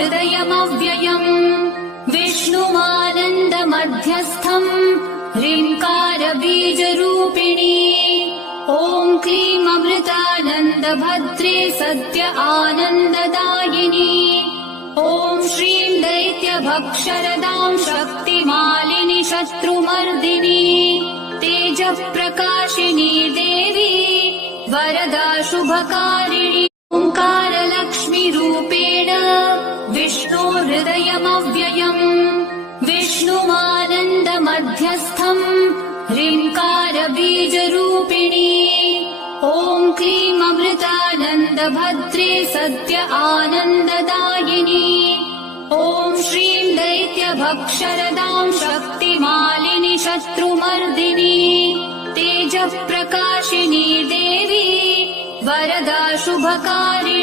हृदयमव्ययम् विष्णुमानन्दमध्यस्थम् ह्रीङ्कारबीजरूपिणी ॐ क्लीं अमृतानन्दभद्रे सद्य आनन्ददायिनी ॐ श्रीं दैत्यभक्षरदां शक्तिमालिनि शत्रुमर्दिनी तेजःप्रकाशिनी देवी वरदा शुभकारिणी ओङ्कारलक्ष्मीरूपेण विष्णोर्हृदयमव्ययम् विष्णुमानन्दमध्यस्थम् ह्रीङ्कारबीजरूपिणी ॐ क्लीं अमृतानन्दभद्रे सद्य आनन्ददायिनी ॐ श्रीं दैत्यभक्षरदां शक्तिमालिनि शत्रुमर्दिनी तेजःप्रकाशिनी देवी वरदा शुभकारिणी